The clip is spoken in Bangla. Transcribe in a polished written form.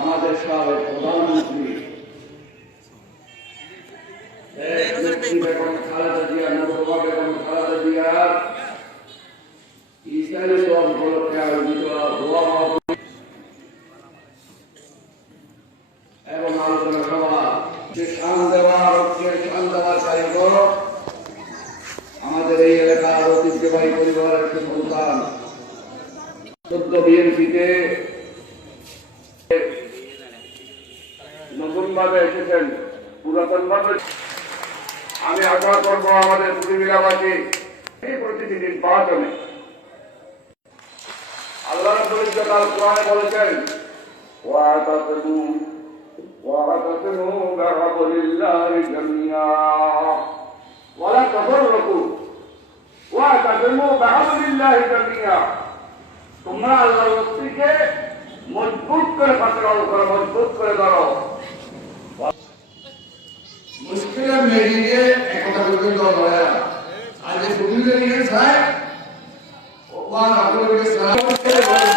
আমাদের সাবেক প্রধানমন্ত্রী বেগম খালেদা জিয়া, নবমা বেগম খালেদা জিয়ার ইসলামী দল উপলক্ষে আয়োজিত দোয়া মাহফিল এবং আলোচনা সভা শান দেওয়ার কারিগর আমাদের এই এলাকার ঐতিহ্যবাহী পরিবারের একটি সন্তান 14 বিএনপিতে নতুন ভাবে এসেছেন, পুরাতন ভাবে। আমি আশা করবো আমাদের কুমিল্লাবাসী এই প্রতিটি নির্বাচনে আল্লাহ রাব্বুল ইজ্জত আল কোরআনে বলেছেন ওয়াতাসিমু বিহাবলিল্লাহি জামিআ ওয়ালা তাফাররাকু ওয়াতাসিমু বিহাবলিল্লাহি জামিআ। তোমরা আল্লাহর রশিকে মজবুত করে পাকড়াও করো, মজবুত করে ধরো। মুশকিলের মেডিয়ে একতা পর্যন্ত হয় আজ কুমিল্লা নিয়ে যায় ওয়ান আপনাদের সাথে